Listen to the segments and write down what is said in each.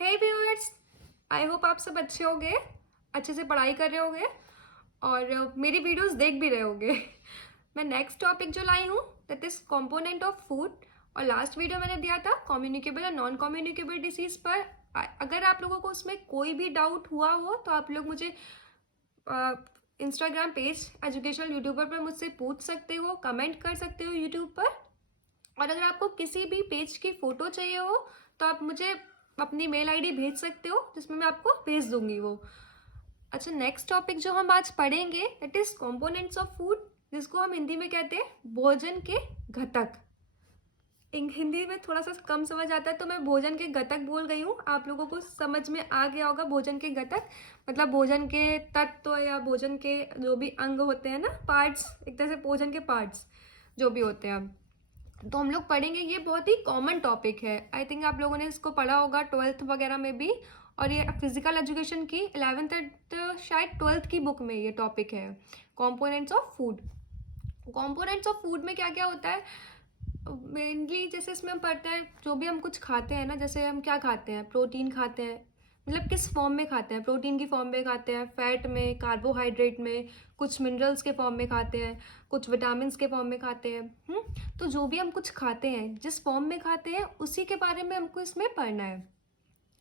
Hey viewers, I hope आप सब अच्छे होंगे, अच्छे से पढ़ाई कर रहे होंगे और मेरी वीडियोस देख भी रहे होंगे। मैं नेक्स्ट टॉपिक जो लाई हूँ that is component of food. और लास्ट वीडियो मैंने दिया था कम्युनिकेबल और नॉन कम्युनिकेबल डिसीज पर। अगर आप लोगों को उसमें कोई भी डाउट हुआ हो तो आप लोग मुझे इंस्टाग्राम पेज एजुकेशनल यूट्यूबर पर मुझसे पूछ सकते हो, कमेंट कर सकते हो यूट्यूब पर। और अगर आपको किसी भी पेज की फ़ोटो चाहिए हो तो आप मुझे अपनी मेल आईडी भेज सकते हो, जिसमें मैं आपको भेज दूंगी वो। अच्छा, नेक्स्ट टॉपिक जो हम आज पढ़ेंगे it is components of food, जिसको हम हिंदी में कहते हैं भोजन के घटक। हिंदी में थोड़ा सा कम समझ आता है तो मैं भोजन के घटक बोल गई हूँ। आप लोगों को समझ में आ गया होगा भोजन के घटक मतलब भोजन के तत्व या भोजन के जो भी अंग होते हैं ना, पार्ट्स, एक तरह से भोजन के पार्ट्स जो भी होते हैं। तो हम लोग पढ़ेंगे, ये बहुत ही कॉमन टॉपिक है। आई थिंक आप लोगों ने इसको पढ़ा होगा 12th वगैरह में भी, और ये फिजिकल एजुकेशन की 11th शायद 12th की बुक में ये टॉपिक है, components of food. Components of food में क्या क्या होता है मेनली, जैसे इसमें हम पढ़ते हैं जो भी हम कुछ खाते हैं ना, जैसे हम क्या खाते हैं, प्रोटीन खाते हैं, मतलब किस फॉर्म में खाते हैं, प्रोटीन की फॉर्म में खाते हैं, फैट में, कार्बोहाइड्रेट में, कुछ मिनरल्स के फॉर्म में खाते हैं, कुछ विटामिन के फॉर्म में खाते हैं। तो जो भी हम कुछ खाते हैं, जिस फॉर्म में खाते हैं, उसी के बारे में हमको इसमें पढ़ना है।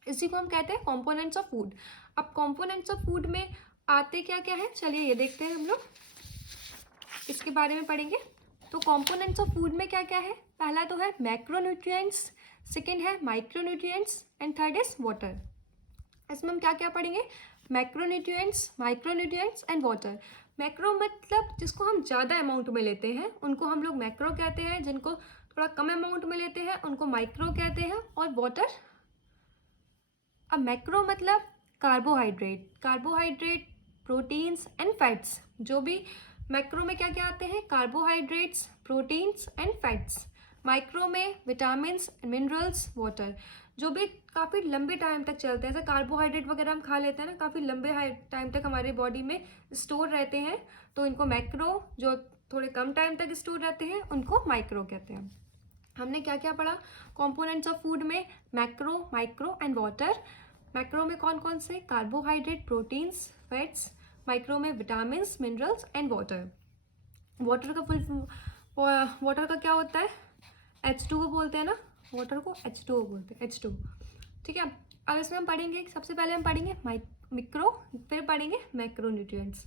इसी को हम कहते हैं कंपोनेंट्स ऑफ फूड। अब कंपोनेंट्स ऑफ फूड में आते क्या क्या है, चलिए ये देखते हैं हम लोग, इसके बारे में पढ़ेंगे। तो कंपोनेंट्स ऑफ फूड में क्या क्या है, पहला तो है मैक्रोन्यूट्रिएंट्स, सेकंड है micronutrients and third is water. इसमें हम क्या क्या पढ़ेंगे, macronutrients, micronutrients and water. Macro मतलब जिसको हम ज़्यादा अमाउंट में लेते हैं उनको हम लोग मैक्रो कहते हैं, जिनको थोड़ा कम अमाउंट में लेते हैं उनको माइक्रो कहते हैं। और वाटर, अब मैक्रो मतलब carbohydrate, carbohydrate, proteins and fats. जो भी मैक्रो में क्या क्या आते हैं, carbohydrates, proteins and fats. Micro में विटामिन्स, मिनरल्स, वाटर। जो भी काफ़ी लंबे टाइम तक चलते हैं, जैसे कार्बोहाइड्रेट वगैरह हम खा लेते हैं ना, काफ़ी लंबे टाइम तक हमारे बॉडी में स्टोर रहते हैं, तो इनको मैक्रो। जो थोड़े कम टाइम तक स्टोर रहते हैं उनको माइक्रो कहते हैं। हमने क्या क्या पढ़ा कंपोनेंट्स ऑफ फूड में, macro, micro and water. Macro में कौन कौन से, कार्बोहाइड्रेट, प्रोटीन्स, फैट्स। माइक्रो में vitamins, minerals and water. Water का फुल, वाटर का क्या होता है, H2O बोलते हैं ना, वाटर को H2O बोलते हैं, H2। ठीक है, अब इसमें हम पढ़ेंगे, सबसे पहले हम पढ़ेंगे मिक्रो, फिर पढ़ेंगे मैक्रो न्यूट्रिएंट्स।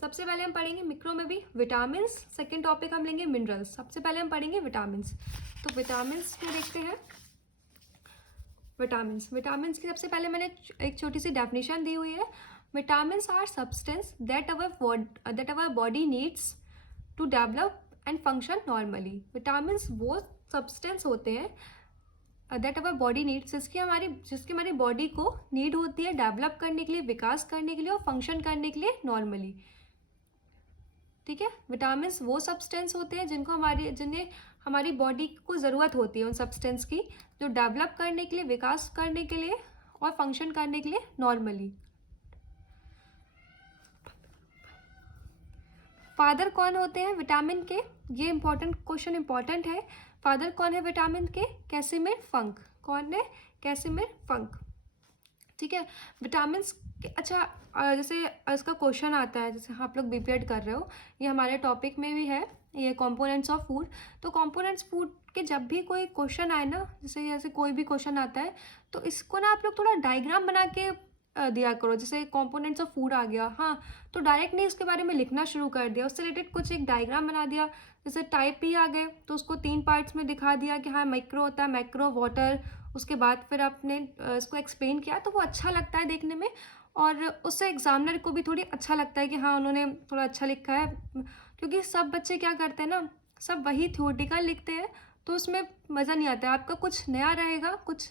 सबसे पहले हम पढ़ेंगे मिक्रो में भी विटामिन्स, सेकेंड टॉपिक हम लेंगे मिनरल्स। सबसे पहले हम पढ़ेंगे विटामिन्स। तो विटामिन्स में देखते हैं, विटामिन्स की सबसे पहले मैंने एक छोटी सी डेफिनेशन दी हुई है। Vitamins are substance that our body needs to develop and function normally. Vitamins वो सब्सटेंस होते हैं दैट अवर बॉडी नीड्स, जिसकी हमारी बॉडी को नीड होती है डेवलप करने के लिए, विकास करने के लिए और फंक्शन करने के लिए नॉर्मली। ठीक है, विटामिन्स वो सब्सटेंस होते हैं जिन्हें हमारी बॉडी को ज़रूरत होती है, उन सब्सटेंस की, जो डेवलप करने के लिए, विकास करने के लिए और फंक्शन करने के लिए नॉर्मली। फादर कौन होते हैं विटामिन के, ये इंपॉर्टेंट क्वेश्चन इंपॉर्टेंट है। फादर कौन है विटामिन के, कैसिमिर फंक। कौन है, कैसिमिर फंक। ठीक है, विटामिन। अच्छा, जैसे इसका क्वेश्चन आता है, जैसे आप लोग बीपीएड कर रहे हो, ये हमारे टॉपिक में भी है, ये कंपोनेंट्स ऑफ फूड। तो कंपोनेंट्स फूड के जब भी कोई क्वेश्चन आए ना, जैसे कोई भी क्वेश्चन आता है, तो इसको ना आप लोग थोड़ा डायग्राम बना के दिया करो। जैसे कंपोनेंट्स ऑफ फूड आ गया, हाँ, तो डायरेक्ट नहीं इसके बारे में लिखना शुरू कर दिया, उससे रिलेटेड कुछ एक डायग्राम बना दिया। जैसे टाइप ही आ गए तो उसको 3 पार्ट्स में दिखा दिया कि हाँ माइक्रो होता है, मैक्रो, वाटर। उसके बाद फिर आपने इसको एक्सप्लेन किया, तो वो अच्छा लगता है देखने में, और उससे एग्जामिनर को भी थोड़ी अच्छा लगता है कि हाँ उन्होंने थोड़ा अच्छा लिखा है। क्योंकि सब बच्चे क्या करते हैं ना, सब वही थ्योरेटिकल लिखते हैं, तो उसमें मज़ा नहीं आता है। आपका कुछ नया रहेगा, कुछ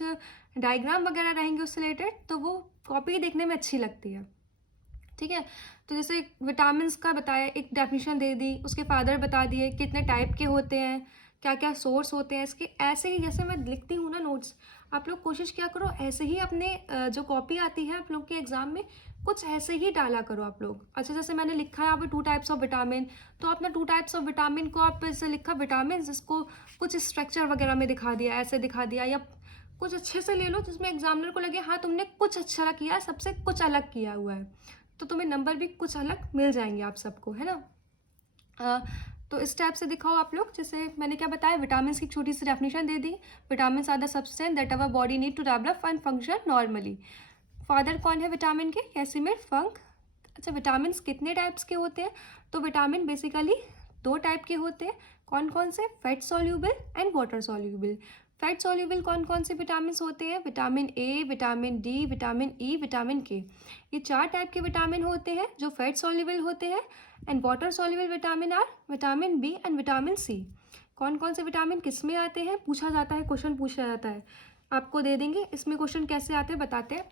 डायग्राम वगैरह रहेंगे उससे रिलेटेड, तो वो कॉपी देखने में अच्छी लगती है। ठीक है, तो जैसे विटामिन्स का बताया, एक डेफिनेशन दे दी, उसके फादर बता दिए, कितने टाइप के होते हैं, क्या क्या सोर्स होते हैं इसके। ऐसे ही जैसे मैं लिखती हूँ ना नोट्स, आप लोग कोशिश क्या करो, ऐसे ही अपने जो कॉपी आती है आप लोग के एग्जाम में, कुछ ऐसे ही डाला करो आप लोग। अच्छा, जैसे मैंने लिखा है यहाँ पे 2 टाइप्स ऑफ विटामिन, तो आपने 2 टाइप्स ऑफ विटामिन को आप जैसे लिखा विटामिन, जिसको कुछ स्ट्रक्चर वगैरह में दिखा दिया, ऐसे दिखा दिया, या कुछ अच्छे से ले लो जिसमें एग्जामिनर को लगे हाँ तुमने कुछ अच्छा किया, सबसे कुछ अलग किया हुआ है, तो तुम्हें नंबर भी कुछ अलग मिल जाएंगे आप सबको, है ना। तो इस टाइप से दिखाओ आप लोग। जैसे मैंने क्या बताया, विटामिन की छोटी सी डेफिनेशन दे दी। Vitamin are the substance that our body need to develop and function normally. Father कौन है विटामिन के? कैसिमिर, फंक। अच्छा, विटामिन कितने टाइप्स के होते हैं? तो विटामिन बेसिकली 2 टाइप के होते हैं। कौन कौन से? Fat soluble and water soluble. Fat soluble कौन कौन से विटामिन होते हैं? Vitamin A, vitamin D, vitamin E, vitamin के। ये 4 टाइप के विटामिन होते हैं जो फैट सॉल्यूबल होते हैं। And water soluble vitamin are vitamin B and vitamin C. कौन कौन से विटामिन किस में आते हैं? पूछा जाता है, क्वेश्चन पूछा जाता है, आपको दे देंगे। इसमें क्वेश्चन कैसे आते हैं बताते हैं।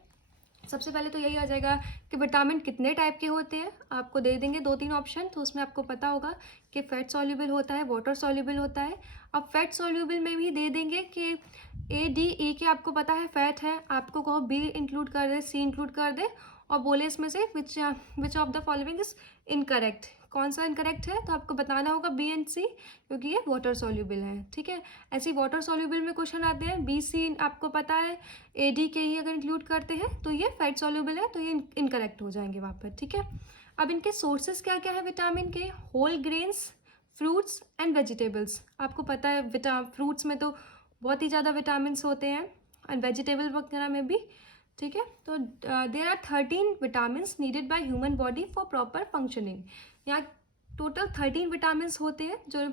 सबसे पहले तो यही आ जाएगा कि विटामिन कितने टाइप के होते हैं, आपको दे देंगे 2-3 ऑप्शन, तो उसमें आपको पता होगा कि फैट सॉल्यूबल होता है, वाटर सॉल्यूबल होता है। अब फैट सॉल्यूबल में भी दे देंगे कि ए, डी, ई के आपको पता है फैट है, आपको कहो बी इंक्लूड कर दे, सी इंक्लूड कर दे, और बोले इसमें से which of the following is incorrect, कौन सा इनकरेक्ट है, तो आपको बताना होगा बी एंड सी, क्योंकि ये वाटर सॉल्यूबल है, ठीक है। ऐसे वाटर सॉल्यूबल में क्वेश्चन आते हैं, बी सी आपको पता है, ए डी के ही अगर इंक्लूड करते हैं तो ये फैट सॉल्यूबल है, तो ये इनकरेक्ट हो जाएंगे वहाँ पर, ठीक है। अब इनके सोर्सेज क्या क्या है vitamin K? Whole grains, fruits and vegetables. आपको पता है फ्रूट्स में तो बहुत ही ज़्यादा विटामिन होते हैं, एंड वेजिटेबल वगैरह में भी, ठीक है। तो there are 13 vitamin needed by human body for proper functioning. यहाँ टोटल 13 विटामिन होते हैं जो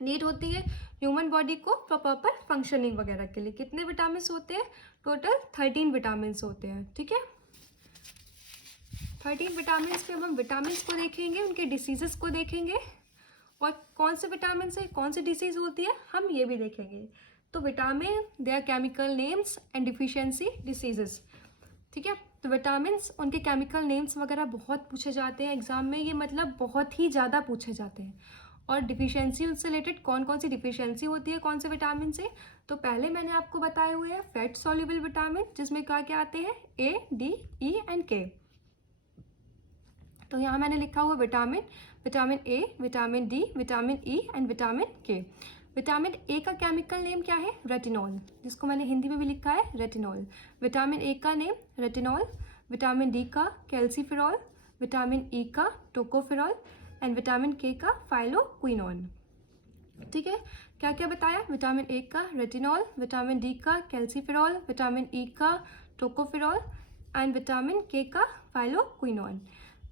नीड होती है ह्यूमन बॉडी को प्रॉपर फंक्शनिंग वगैरह के लिए। कितने विटामिन होते हैं? टोटल 13 विटामिन होते हैं, ठीक है। 13 विटामिन पे हम विटामिन को देखेंगे, उनके डिसीजेस को देखेंगे, और कौन से विटामिन से कौन सी डिसीज होती है हम ये भी देखेंगे। तो vitamin, there chemical names and deficiency diseases, ठीक है। तो विटामिन, उनके केमिकल नेम्स वगैरह बहुत पूछे जाते हैं एग्जाम में, ये मतलब बहुत ही ज़्यादा पूछे जाते हैं। और डिफिशियंसी उनसे रिलेटेड कौन कौन सी डिफिशियंसी होती है कौन से विटामिन से, तो पहले मैंने आपको बताए हुए हैं फैट सॉल्युबल विटामिन, जिसमें क्या क्या आते हैं? ए, डी, ई एंड के। तो यहाँ मैंने लिखा हुआ vitamin, vitamin A, vitamin D, vitamin E and vitamin के। विटामिन ए का केमिकल नेम क्या है? रेटिनॉल, जिसको मैंने हिंदी में भी लिखा है रेटिनॉल। विटामिन ए का नेम रेटिनॉल, विटामिन डी का कैल्सीफेरॉल, विटामिन ई का टोकोफेरॉल एंड विटामिन के का फाइलोक्विनोन, ठीक है। क्या क्या बताया? विटामिन ए का रेटिनॉल, विटामिन डी का कैल्सीफेरॉल, विटामिन ई का टोकोफेरॉल एंड विटामिन के का फाइलोक्विनोन।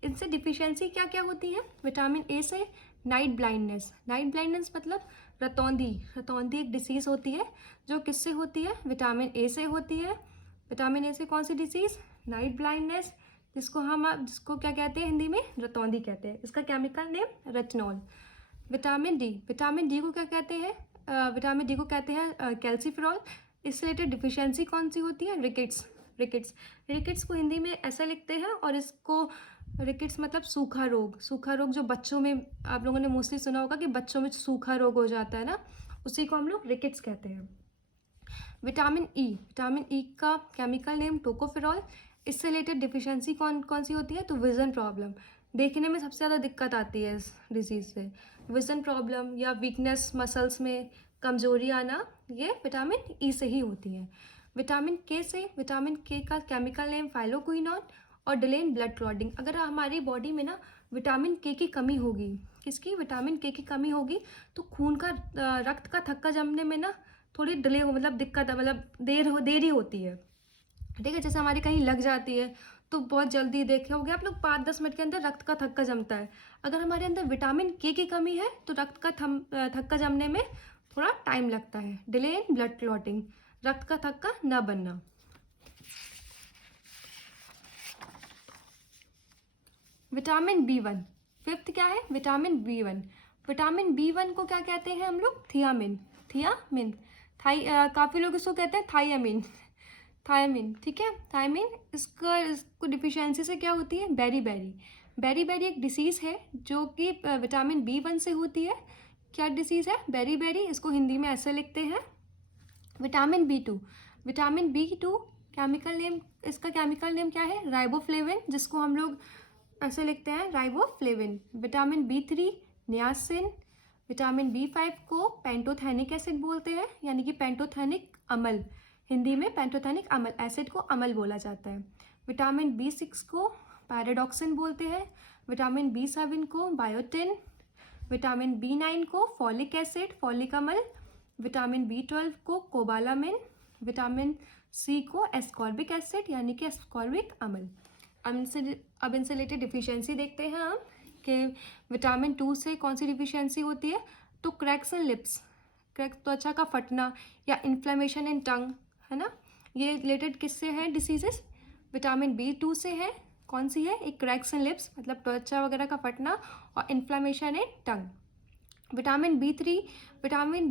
इनसे डिफिशियंसी क्या क्या होती है? विटामिन ए से नाइट ब्लाइंडनेस, नाइट ब्लाइंडनेस मतलब रतौंधी, रतौंधी एक डिसीज़ होती है जो किससे होती है? विटामिन ए से होती है। विटामिन ए से कौन सी डिसीज़? नाइट ब्लाइंडनेस, जिसको क्या कहते हैं हिंदी में? रतौंधी कहते हैं। इसका chemical name retinol. Vitamin D, vitamin D को क्या कहते हैं? विटामिन डी को कहते हैं कैल्सीफेरॉल। इससे रिलेटेड डिफिशियंसी कौन सी होती है? रिकेट्स, रिकेट्स, रिकेट्स को हिंदी में ऐसा लिखते हैं, और इसको रिकेट्स मतलब सूखा रोग, सूखा रोग जो बच्चों में आप लोगों ने मोस्टली सुना होगा कि बच्चों में सूखा रोग हो जाता है ना, उसी को हम लोग रिकेट्स कहते हैं। विटामिन ई, विटामिन ई का केमिकल नेम टोकोफेरॉल। इससे रिलेटेड डिफिशियंसी कौन कौन सी होती है? तो विजन प्रॉब्लम, देखने में सबसे ज़्यादा दिक्कत आती है इस डिजीज़ से। विजन प्रॉब्लम या वीकनेस, मसल्स में कमजोरी आना, ये विटामिन ई से ही होती है। विटामिन के से, विटामिन के का केमिकल नेम फाइलोक्विनोन और डिले इन ब्लड क्लॉटिंग। अगर हमारी बॉडी में ना विटामिन के की कमी होगी, किसकी? विटामिन के की कमी होगी, तो खून का रक्त का थक्का जमने में ना थोड़ी डिले हो, मतलब दिक्कत है, मतलब देरी होती है, ठीक है। जैसे हमारी कहीं लग जाती है तो बहुत जल्दी देखे होगे आप लोग 5-10 मिनट के अंदर रक्त का थक्का जमता है। अगर हमारे अंदर विटामिन के की कमी है तो रक्त का थक्का जमने में थोड़ा टाइम लगता है। डिले इन ब्लड क्लॉटिंग, रक्त का थक्का न बनना। विटामिन बी1, फिफ्थ क्या है? Vitamin B1. विटामिन बी1 को क्या कहते हैं हम लोग? थियामिन, थियामिन, काफ़ी लोग इसको कहते हैं थायामिन, थायामिन, ठीक है, थायामिन। इसको डिफिशियंसी से क्या होती है? बेरी बेरी एक डिसीज़ है जो कि विटामिन बी1 से होती है। क्या डिसीज़ है? बेरी, इसको हिंदी में ऐसे लिखते हैं। Vitamin B two, vitamin B two chemical name, इसका केमिकल नेम क्या है? राइबोफ्लेविन, जिसको हम लोग ऐसे लिखते हैं राइबोफ्लेविन। विटामिन बी3 नियासिन। विटामिन बी5 को पेंटोथेनिक एसिड बोलते हैं, यानी कि पेंटोथेनिक अम्ल, हिंदी में पेंटोथेनिक अम्ल, एसिड को अम्ल बोला जाता है। विटामिन B6 को पैराडॉक्सिन बोलते हैं। विटामिन B7 को बायोटिन। विटामिन B9 को फॉलिक एसिड, फॉलिक अम्ल। विटामिन B12 को कोबालामिन। विटामिन C को एस्कॉर्बिक एसिड यानी कि एस्कॉर्बिक अम्ल। अब इनसे रिलेटेड डिफिशियंसी देखते हैं हम कि विटामिन 2 से कौन सी डिफिशियंसी होती है। तो क्रैक्स इन लिप्स, क्रैक त्वचा का फटना या इन्फ्लेमेशन इन टंग, है ना, ये रिलेटेड किससे हैं डिसीजेस, विटामिन B2 से है। कौन सी है, एक क्रैक्स इन लिप्स मतलब त्वचा वगैरह का फटना और inflammation in tongue. Vitamin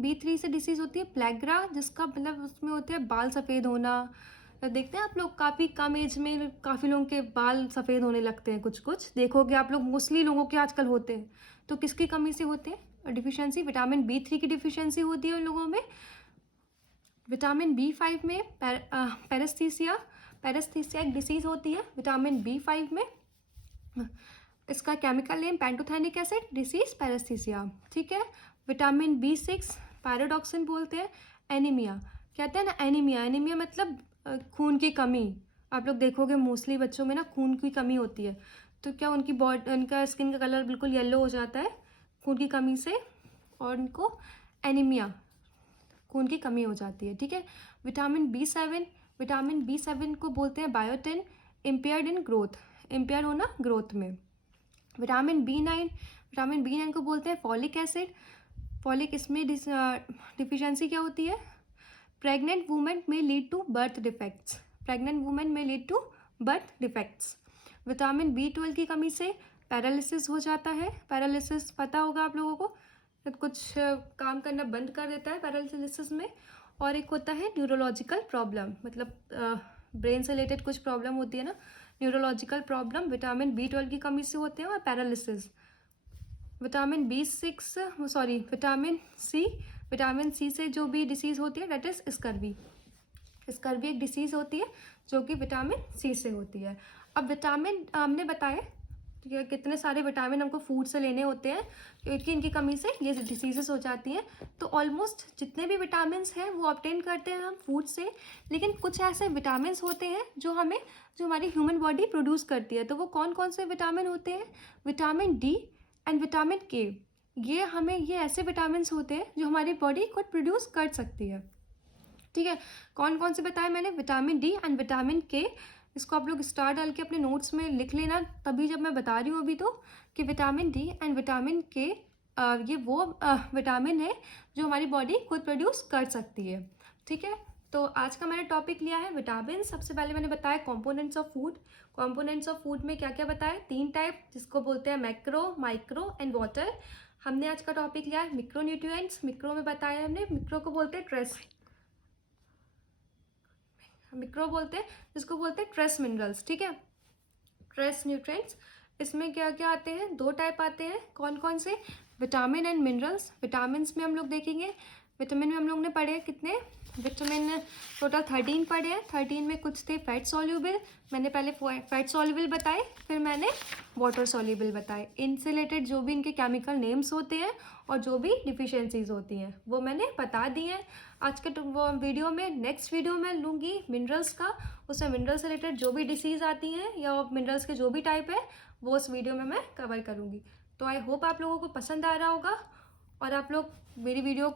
B3 से डिसीज होती है प्लेग्रा, जिसका मतलब उसमें होते हैं बाल सफ़ेद होना। तो देखते हैं आप लोग काफ़ी कम एज में काफ़ी लोगों के बाल सफ़ेद होने लगते हैं, कुछ देखोगे आप लोग, मोस्टली लोगों के आजकल होते हैं। तो किसकी कमी से होते हैं डिफिशियंसी, विटामिन B3 की डिफिशियंसी होती है उन लोगों में। विटामिन B5 में पैरेस्थीसिया एक डिसीज़ होती है विटामिन B5 में। इसका chemical name pantothenic acid, disease paresthesia, ठीक है। विटामिन B6 पैराडॉक्सिन बोलते हैं। एनीमिया कहते हैं ना, एनीमिया मतलब खून की कमी। आप लोग देखोगे मोस्टली बच्चों में ना खून की कमी होती है, तो क्या उनका स्किन का कलर बिल्कुल येलो हो जाता है खून की कमी से, और उनको एनीमिया, खून की कमी हो जाती है, ठीक है। विटामिन B7 को बोलते हैं biotin, impaired in growth, impaired होना ग्रोथ में। विटामिन B9 को बोलते हैं फॉलिक एसिड, फॉलिक, इसमें डिफिशियंसी क्या होती है, प्रेग्नेंट वुमेन में lead to birth defects. Vitamin B12 की कमी से पैरालिसिस हो जाता है। पैरालिसिस पता होगा आप लोगों को, कुछ काम करना बंद कर देता है पैरालिसिस में। और एक होता है न्यूरोलॉजिकल प्रॉब्लम, मतलब ब्रेन से रिलेटेड कुछ प्रॉब्लम होती है ना, न्यूरोलॉजिकल प्रॉब्लम विटामिन B12 की कमी से होते हैं, और पैरालिसिस। विटामिन सी से जो भी डिसीज़ होती है डेट इज स्कर्वी एक डिसीज़ होती है जो कि विटामिन सी से होती है। अब विटामिन हमने बताया कि कितने सारे विटामिन हमको फूड से लेने होते हैं, क्योंकि इनकी कमी से ये डिसीजेस हो जाती हैं। तो ऑलमोस्ट जितने भी विटामिन हैं वो ऑब्टेन करते हैं हम फूड से, लेकिन कुछ ऐसे विटामिन होते हैं जो हमारी ह्यूमन बॉडी प्रोड्यूस करती है। तो वो कौन कौन से विटामिन होते हैं, vitamin D and vitamin K। ये ऐसे विटामिन होते हैं जो हमारी बॉडी खुद प्रोड्यूस कर सकती है, ठीक है। कौन कौन से बताए मैंने, vitamin D and vitamin K। इसको आप लोग स्टार डाल के अपने नोट्स में लिख लेना, तभी जब मैं बता रही हूँ अभी तो, कि vitamin D and vitamin K ये वो विटामिन है जो हमारी बॉडी खुद प्रोड्यूस कर सकती है, ठीक है। तो आज का मैंने टॉपिक लिया है विटामिन। सबसे पहले मैंने बताया कॉम्पोनेंट्स ऑफ फूड में क्या क्या बताया, 3 टाइप, जिसको बोलते हैं मैक्रो, माइक्रो एंड वाटर। हमने आज का टॉपिक लिया है मिक्रो न्यूट्रिएंट्स। मिक्रो में बताया हमने, मिक्रो को बोलते हैं जिसको बोलते हैं ट्रेस मिनरल्स, ठीक है, ट्रेस न्यूट्रिएंट्स। इसमें क्या क्या आते हैं, 2 टाइप आते हैं, कौन कौन से, विटामिन एंड मिनरल्स। विटामिन में हम लोग देखेंगे, विटामिन में हम लोग ने पढ़े कितने विटामिन, टोटल 13 पढ़े हैं। 13 में कुछ थे फैट सॉल्यूबल, मैंने पहले फैट सॉल्यूबल बताए, फिर मैंने वाटर सॉल्यूबल बताए। इनसे रिलेटेड जो भी इनके केमिकल नेम्स होते हैं और जो भी डिफिशियंसीज होती हैं वो मैंने बता दी हैं आज के वीडियो में। नेक्स्ट वीडियो में लूँगी मिनरल्स का, उसमें मिनरल्स से रिलेटेड जो भी डिसीज़ आती हैं या मिनरल्स के जो भी टाइप है वो उस वीडियो में मैं कवर करूँगी। तो आई होप आप लोगों को पसंद आ रहा होगा, और आप लोग मेरी वीडियो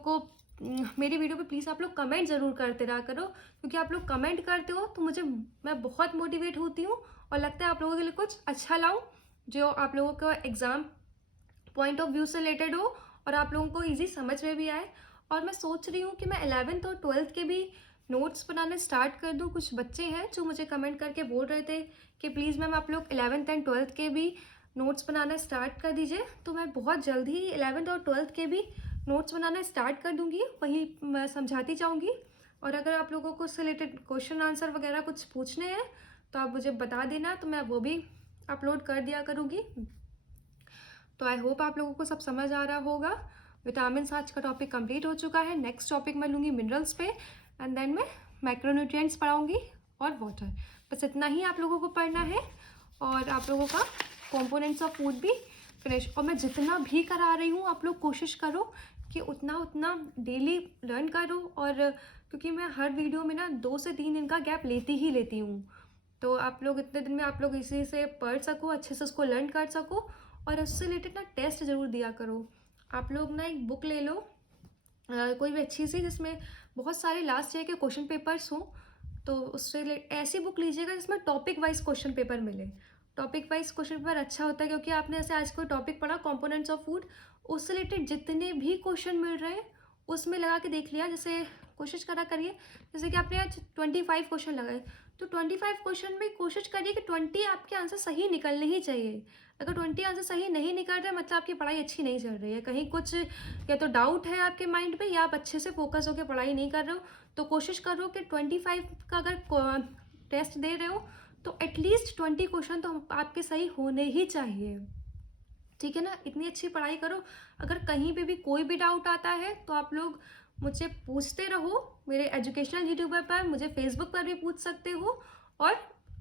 पे प्लीज़ आप लोग कमेंट ज़रूर करते रहा करो, क्योंकि आप लोग कमेंट करते हो तो मैं बहुत मोटिवेट होती हूँ और लगता है आप लोगों के लिए कुछ अच्छा लाऊं जो आप लोगों का एग्ज़ाम पॉइंट ऑफ व्यू से रिलेटेड हो और आप लोगों को ईजी समझ में भी आए। और मैं सोच रही हूँ कि मैं 11th और 12th के भी नोट्स बनाने स्टार्ट कर दूँ। कुछ बच्चे हैं जो मुझे कमेंट करके बोल रहे थे कि प्लीज़ मैम आप लोग 11th एंड 12th के भी नोट्स बनाना स्टार्ट कर दीजिए। तो मैं बहुत जल्द ही 11th और 12th के भी नोट्स बनाना स्टार्ट कर दूँगी, वहीं मैं समझाती जाऊँगी। और अगर आप लोगों को उससे रिलेटेड क्वेश्चन आंसर वगैरह कुछ पूछने हैं तो आप मुझे बता देना, तो मैं वो भी अपलोड कर दिया करूँगी। तो आई होप आप लोगों को सब समझ आ रहा होगा। विटामिन आज का टॉपिक कंप्लीट हो चुका है। नेक्स्ट टॉपिक मैं लूँगी मिनरल्स पे, एंड देन मैं मैक्रोन्यूट्रिएंट्स पढ़ाऊँगी और वाटर। बस इतना ही आप लोगों को पढ़ना है, और आप लोगों का कंपोनेंट्स ऑफ फूड भी फिनिश। और मैं जितना भी करा रही हूँ आप लोग कोशिश करो कि उतना उतना डेली लर्न करो। और क्योंकि मैं हर वीडियो में ना 2 से 3 दिन का गैप लेती ही लेती हूँ, तो आप लोग इतने दिन में आप लोग इसी से पढ़ सको, अच्छे से उसको लर्न कर सको, और उससे रिलेटेड ना टेस्ट ज़रूर दिया करो। आप लोग ना एक बुक ले लो, कोई भी अच्छी सी, जिसमें बहुत सारे लास्ट ईयर के क्वेश्चन पेपर्स हों, तो उससे ऐसी बुक लीजिएगा जिसमें टॉपिक वाइज क्वेश्चन पेपर मिले। टॉपिक वाइज क्वेश्चन पेपर अच्छा होता है, क्योंकि आपने ऐसे आज कोई टॉपिक पढ़ा कंपोनेंट्स ऑफ फूड, उससे रिलेटेड जितने भी क्वेश्चन मिल रहे हैं उसमें लगा के देख लिया। जैसे कोशिश करा करिए, जैसे कि आपने आज 25 क्वेश्चन लगाए, तो 25 क्वेश्चन में कोशिश करिए कि 20 आपके आंसर सही निकलने ही चाहिए। अगर 20 आंसर सही नहीं निकल रहे, मतलब आपकी पढ़ाई अच्छी नहीं चल रही है, कहीं कुछ या तो डाउट है आपके माइंड में, या आप अच्छे से फोकस होकर पढ़ाई नहीं कर रहे हो। तो कोशिश करो कि 25 का अगर टेस्ट दे रहे हो तो एटलीस्ट 20 क्वेश्चन तो आपके सही होने ही चाहिए, ठीक है ना। इतनी अच्छी पढ़ाई करो। अगर कहीं पे भी कोई भी डाउट आता है तो आप लोग मुझसे पूछते रहो, मेरे एजुकेशनल यूट्यूबर पर, मुझे फेसबुक पर भी पूछ सकते हो, और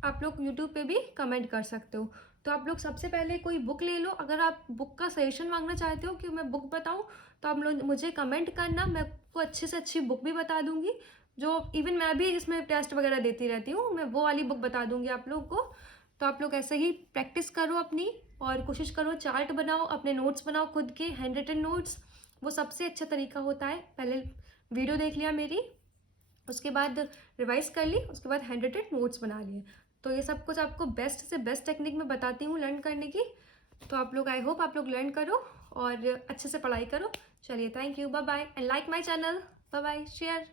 आप लोग यूट्यूब पे भी कमेंट कर सकते हो। तो आप लोग सबसे पहले कोई बुक ले लो। अगर आप बुक का सजेशन मांगना चाहते हो कि मैं बुक बताऊं, तो आप लोग मुझे कमेंट करना, मैं आपको अच्छे से अच्छी बुक भी बता दूंगी, जो इवन मैं भी इसमें टेस्ट वगैरह देती रहती हूँ, मैं वो वाली बुक बता दूंगी आप लोग को। तो आप लोग ऐसे ही प्रैक्टिस करो अपनी, और कोशिश करो चार्ट बनाओ, अपने नोट्स बनाओ खुद के हैंड रिटन नोट्स। वो सबसे अच्छा तरीका होता है। पहले वीडियो देख लिया मेरी, उसके बाद रिवाइज कर ली, उसके बाद हैंड रिटन नोट्स बना लिए। तो ये सब कुछ आपको बेस्ट से बेस्ट टेक्निक में बताती हूँ लर्न करने की। तो आप लोग, आई होप आप लोग लर्न करो और अच्छे से पढ़ाई करो। चलिए, thank you, bye bye, and like my channel, bye bye, share.